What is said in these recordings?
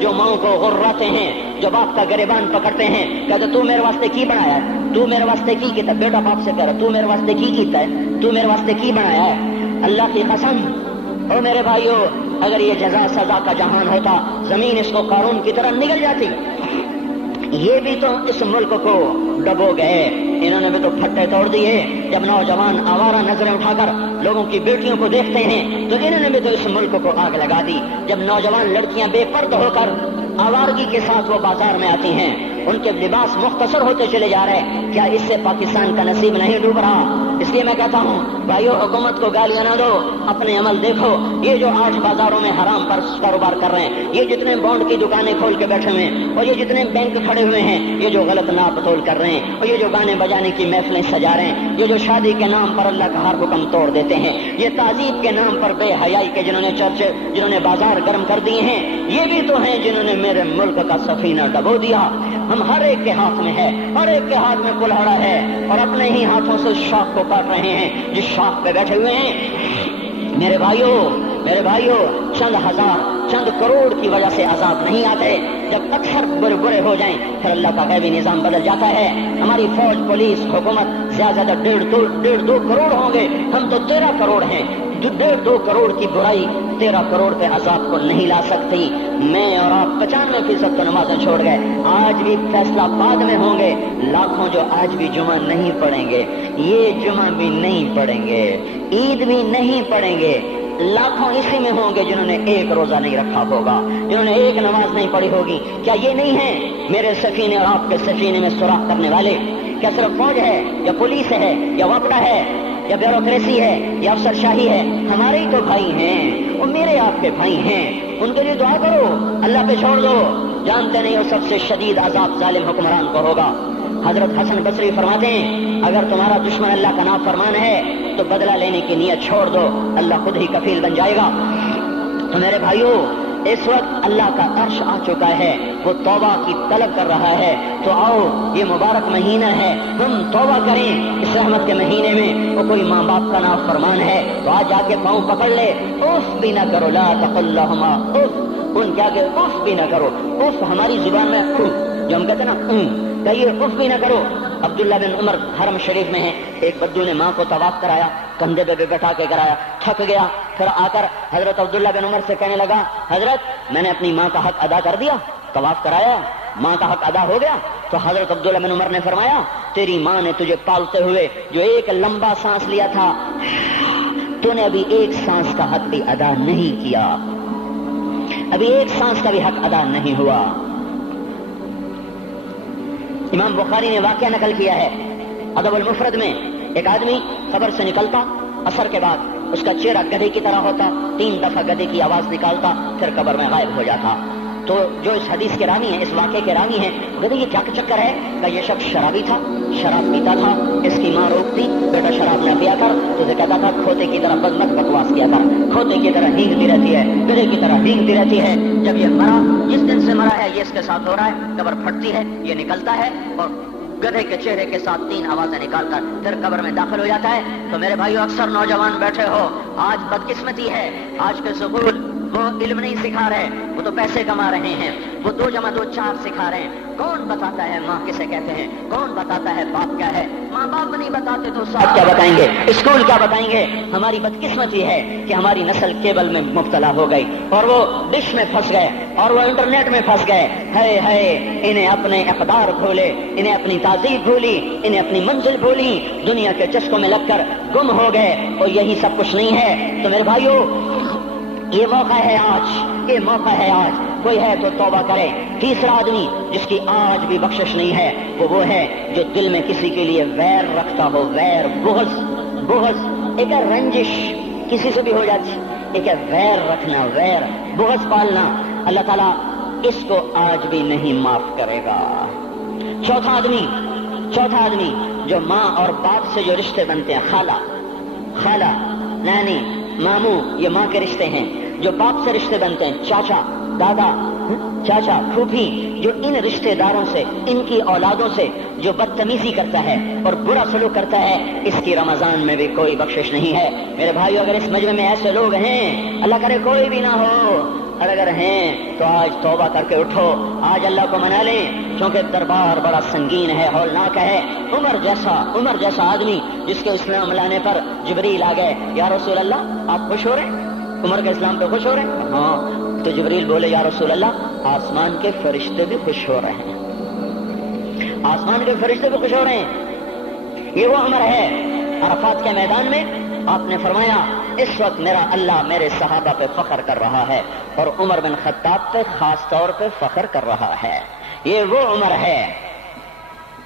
جو ماؤں کو غراتے ہیں, جو باپ کا گریبان پکڑتے ہیں, کہتے تو میرے واسطے کی بنایا ہے, تو میرے واسطے کی کیتا. بیٹا باپ سے کہہ رہا تو میرے واسطے کی کیتا ہے, تو میرے واسطے کی بنایا ہے. اللہ کی قسم او میرے بھائیو, اگر یہ جزا سزا کا جہان ہوتا, زمین اس کو قارون کی طرح نگل جاتی. یہ بھی تو اس ملک کو ڈبو گئے, انہوں نے بھی تو پھٹے توڑ دیے. جب نوجوان آوارہ نظریں اٹھا کر لوگوں کی بیٹیوں کو دیکھتے ہیں تو انہوں نے بھی تو اس ملک کو آگ لگا دی. جب نوجوان لڑکیاں بے پرد ہو کر آوارگی کے ساتھ وہ بازار میں آتی ہیں, ان کے لباس مختصر ہوتے چلے جا رہے ہیں, کیا اس سے پاکستان کا نصیب نہیں ڈوب رہا؟ اس لیے میں کہتا ہوں بھائیو, حکومت کو گالیاں نہ دو, اپنے عمل دیکھو. یہ جو آج بازاروں میں حرام پر کاروبار کر رہے ہیں, یہ جتنے بانڈ کی دکانیں کھول کے بیٹھے ہوئے ہیں, اور یہ جتنے بینک کھڑے ہوئے ہیں, یہ جو غلط ناپ تول کر رہے ہیں, اور یہ جو گانے بجانے کی محفلیں سجا رہے ہیں, یہ جو شادی کے نام پر اللہ کا ہر حکم توڑ دیتے ہیں, یہ تعذیب کے نام پر بے حیائی کے جنہوں نے چرچ, جنہوں نے بازار گرم کر دیے ہیں, یہ بھی تو ہیں جنہوں نے میرے ملک کا سفینہ ڈبو دیا. ہم ہر ایک کے ہاتھ میں ہے, ہر ایک کے ہاتھ میں کلہاڑا ہے, اور اپنے ہی ہاتھوں سے شاخ کو کاٹ رہے ہیں جس شاخ پہ بیٹھے ہوئے ہیں. میرے بھائیوں, چند ہزار چند کروڑ کی وجہ سے عذاب نہیں آتے. جب اکثر برے ہو جائیں پھر اللہ کا غیبی نظام بدل جاتا ہے. ہماری فوج, پولیس, حکومت زیادہ 1.5-2 کروڑ ہوں گے, ہم تو 13 کروڑ ہیں. 1.5-2 کروڑ کی برائی 13 کروڑ کے عذاب کو نہیں لا سکتی. میں اور آپ 95% تو نمازیں چھوڑ گئے, آج بھی فیصلہ بعد میں ہوں گے. لاکھوں جو آج بھی جمعہ نہیں پڑھیں گے, یہ جمعہ بھی نہیں پڑھیں گے, عید بھی نہیں پڑھیں گے. لاکھوں اسی میں ہوں گے جنہوں نے ایک روزہ نہیں رکھا ہوگا, جنہوں نے ایک نماز نہیں پڑھی ہوگی. کیا یہ نہیں ہے میرے سفینے اور آپ کے سفینے میں سوراخ کرنے والے؟ کیا صرف فوج ہے, یا پولیس ہے, یا وپڈا ہے, یا بیوروکریسی ہے, یا افسر شاہی ہے؟ ہمارے ہی تو بھائی ہیں, وہ میرے آپ کے بھائی ہیں. ان کے لیے دعا کرو, اللہ پہ چھوڑ دو. جانتے نہیں وہ سب سے شدید عذاب ظالم حکمران کو ہوگا. حضرت حسن بصری فرماتے ہیں اگر تمہارا دشمن اللہ کا نافرمان ہے تو بدلہ لینے کی نیت چھوڑ دو, اللہ خود ہی کفیل بن جائے گا. تو میرے بھائیوں, اس وقت اللہ کا عرش آ چکا ہے, وہ توبہ کی طلب کر رہا ہے. تو آؤ, یہ مبارک مہینہ ہے, ہم توبہ کریں. اس رحمت کے مہینے میں وہ کوئی ماں باپ کا نافرمان ہے تو آج جا کے پاؤں پکڑ لے, اف بھی نہ کرو, لا تقل لہما اف, ان کیا کہ اف بھی نہ کرو. اف ہماری زبان میں جو ہم کہتے ہیں نا, کہیے اف بھی نہ کرو. عبداللہ بن عمر حرم شریف میں ہیں, ایک بدو نے ماں کو طواف کرایا, کندھے پہ بٹھا کے کرایا, تھک گیا. پھر آ کر حضرت عبداللہ بن عمر سے کہنے لگا, حضرت میں نے اپنی ماں کا حق ادا کر دیا, طواف کرایا, ماں کا حق ادا ہو گیا. تو حضرت عبداللہ بن عمر نے فرمایا, تیری ماں نے تجھے پالتے ہوئے جو ایک لمبا سانس لیا تھا, تو نے ابھی ایک سانس کا حق بھی ادا نہیں کیا, ابھی ایک سانس کا بھی حق ادا نہیں ہوا. امام بخاری نے واقعہ نقل کیا ہے ادب المفرد میں, ایک آدمی قبر سے نکلتا, عصر کے بعد اس کا چہرہ گدھے کی طرح ہوتا, 3 دفعہ گدھے کی آواز نکالتا, پھر قبر میں غائب ہو جاتا. تو جو اس حدیث کے راوی ہیں, اس واقعے کے راوی ہیں, کہتے یہ کیا چکر ہے؟ کہ یہ شخص شرابی تھا, شراب پیتا تھا, اس کی ماں روکتی, بیٹا شراب نہ پیا کر, تو اسے کہتا تھا کھوتے کی طرح مت بکواس کیا کر, کھوتے کی طرح ہینگتی رہتی ہے, گدھے کی طرح ہینگتی رہتی ہے. جب یہ مرا, جس دن سے مرا ہے یہ اس کے ساتھ ہو رہا ہے, قبر پھٹتی ہے, یہ نکلتا ہے اور گدھے کے چہرے کے ساتھ 3 آوازیں نکال کر پھر قبر میں داخل ہو جاتا ہے. تو میرے بھائیو, اکثر نوجوان بیٹھے ہو, آج بدقسمتی ہے, آج کے سکول وہ علم نہیں سکھا رہے, وہ تو پیسے کما رہے ہیں, وہ 2 × 2 4 سکھا رہے ہیں. کون بتاتا ہے ماں کسے کہتے ہیں, کون بتاتا ہے باپ کیا ہے؟ ماں باپ نہیں بتاتے تو ساتھ کیا بتائیں گے, اسکول کیا بتائیں گے؟ ہماری بدقسمتی ہے کہ ہماری نسل کیبل میں مبتلا ہو گئی, اور وہ ڈش میں پھنس گئے, اور وہ انٹرنیٹ میں پھنس گئے. ہے انہیں اپنے اقدار بھولے, انہیں اپنی تہذیب بھولی, انہیں اپنی منزل بھولی, دنیا کے چسکوں میں لگ کر گم ہو گئے, اور یہی سب کچھ نہیں ہے. تو میرے بھائیو, یہ موقع ہے آج, یہ موقع ہے آج, کوئی ہے تو توبہ کرے. تیسرا آدمی جس کی آج بھی بخشش نہیں ہے, وہ ہے جو دل میں کسی کے لیے ویر رکھتا ہو, ویر, بغض, ایک ہے رنجش, کسی سے بھی ہو جاتی, ایک ہے ویر رکھنا, ویر, بغض پالنا. اللہ تعالیٰ اس کو آج بھی نہیں معاف کرے گا. چوتھا آدمی جو ماں اور باپ سے جو رشتے بنتے ہیں, خالہ, نانی, ماموں, یہ ماں کے رشتے ہیں. جو باپ سے رشتے بنتے ہیں, چاچا, دادا, چاچا, پھوپھی, جو ان رشتے داروں سے, ان کی اولادوں سے جو بدتمیزی کرتا ہے اور برا سلوک کرتا ہے, اس کی رمضان میں بھی کوئی بخشش نہیں ہے. میرے بھائیو, اگر اس مجمع میں ایسے لوگ ہیں, اللہ کرے کوئی بھی نہ ہو, اور اگر ہیں تو آج توبہ کر کے اٹھو، آج اللہ کو منا لیں، کیونکہ دربار بڑا سنگین ہے، ہولناک ہے۔ عمر جیسا آدمی جس کے اسلام لانے پر جبریل آ گئے، یا رسول اللہ آپ خوش ہو رہے ہیں؟ عمر کے اسلام پہ خوش ہو رہے ہیں؟ ہاں۔ تو جبریل بولے یا رسول اللہ آسمان کے فرشتے بھی خوش ہو رہے ہیں، آسمان کے فرشتے بھی خوش ہو رہے ہیں۔ یہ وہ عمر ہے۔ عرفات کے میدان میں آپ نے فرمایا اس وقت میرا اللہ میرے صحابہ پہ فخر کر رہا ہے، اور عمر بن خطاب پہ خاص طور پہ فخر کر رہا ہے۔ یہ وہ عمر ہے۔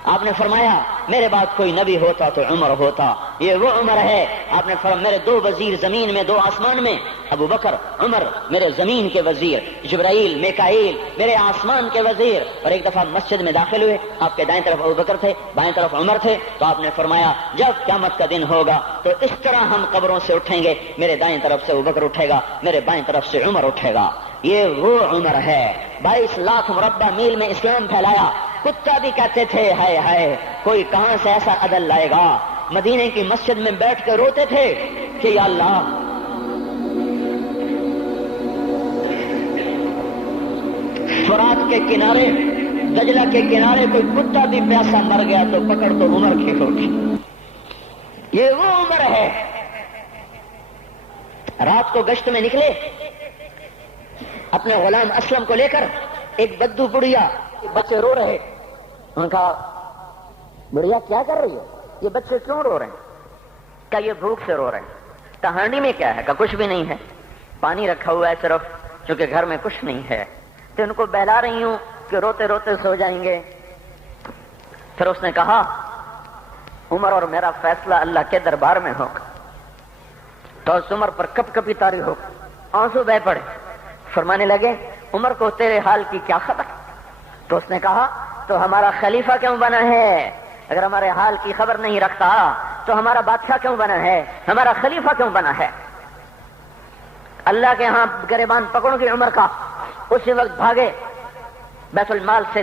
آپ نے فرمایا میرے بعد کوئی نبی ہوتا تو عمر ہوتا۔ یہ وہ عمر ہے۔ آپ نے فرمایا میرے دو وزیر زمین میں، دو آسمان میں، ابو بکر عمر میرے زمین کے وزیر، جبرائیل میکائیل میرے آسمان کے وزیر۔ اور ایک دفعہ مسجد میں داخل ہوئے، آپ کے دائیں طرف ابو بکر تھے، بائیں طرف عمر تھے، تو آپ نے فرمایا جب قیامت کا دن ہوگا تو اس طرح ہم قبروں سے اٹھیں گے، میرے دائیں طرف سے ابو بکر اٹھے گا، میرے بائیں طرف سے عمر اٹھے گا۔ یہ وہ عمر ہے۔ 22 لاکھ مربع میل میں اسلام پھیلایا۔ کتا بھی کہتے تھے ہائے ہائے کوئی کہاں سے ایسا عدل لائے گا۔ مدینے کی مسجد میں بیٹھ کے روتے تھے کہ یا اللہ فرات کے کنارے، دجلہ کے کنارے کوئی کتا بھی پیاسا مر گیا تو پکڑ تو عمر کی ہوگی۔ یہ وہ عمر ہے۔ رات کو گشت میں نکلے اپنے غلام اسلم کو لے کر، ایک بدو بڑھیا، بچے رو رہے، ان کا بڑھیا کیا کر رہی ہے؟ یہ بچے کیوں رو رہے ہیں؟ کیا یہ بھوک سے رو رہے ہیں؟ کہانی میں کیا ہے؟ کہ کچھ بھی نہیں ہے، پانی رکھا ہوا ہے صرف، چونکہ گھر میں کچھ نہیں ہے، تو ان کو بہلا رہی ہوں کہ روتے روتے سو جائیں گے۔ پھر اس نے کہا عمر اور میرا فیصلہ اللہ کے دربار میں ہوگا۔ تو اس عمر پر کپ کپی طاری ہو، آنسو بہ پڑے، فرمانے لگے عمر کو تیرے حال کی کیا خبر؟ تو اس نے کہا تو ہمارا خلیفہ کیوں بنا ہے؟ اگر ہمارے حال کی خبر نہیں رکھتا تو ہمارا بادشاہ کیوں بنا ہے؟ ہمارا خلیفہ کیوں بنا ہے؟ اللہ کے ہاں گریبان پکڑوں کی عمر کا، اسی وقت بھاگے، بیت المال سے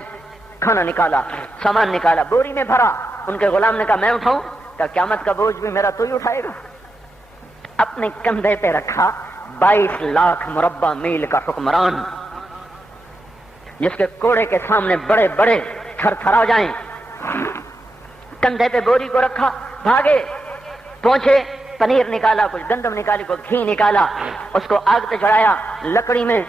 کھانا نکالا، سامان نکالا، بوری میں بھرا۔ ان کے غلام نے کہا میں اٹھاؤں؟ کہ قیامت کا بوجھ بھی میرا تو ہی اٹھائے گا۔ اپنے کندھے پہ رکھا 22 لاکھ مربع میل کا حکمران، جس کے کوڑے کے سامنے بڑے بڑے تھر تھرا جائیں، کندھے پہ بوری کو رکھا، بھاگے، پہنچے، پنیر نکالا، کچھ گندم نکالی، کچھ گھی نکالا، اس کو آگ پہ چڑھایا، لکڑی میں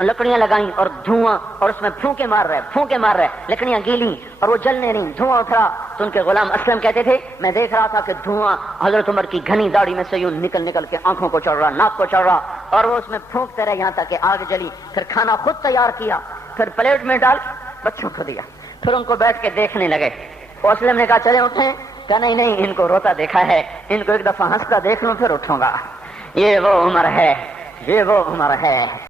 لکڑیاں لگائیں اور دھواں، اور اس میں پھونکے مار رہے، لکڑیاں گیلی اور وہ جلنے نہیں، دھواں اترا۔ تو ان کے غلام اسلم کہتے تھے میں دیکھ رہا تھا کہ دھواں حضرت عمر کی گھنی داڑھی میں سے یوں نکل کے آنکھوں کو چڑھ رہا، ناک کو چڑھ رہا، اور وہ اس میں پھونکتے رہے یہاں تک کہ آگ جلی۔ پھر کھانا خود تیار کیا، پھر پلیٹ میں ڈال بچوں کو دیا، پھر ان کو بیٹھ کے دیکھنے لگے۔ اسلم نے کہا چلے اٹھیں؟ کہ نہیں، ان کو روتا دیکھا ہے، ان کو ایک دفعہ ہنستا دیکھ لوں پھر اٹھوں گا۔ یہ وہ عمر ہے، یہ وہ عمر ہے۔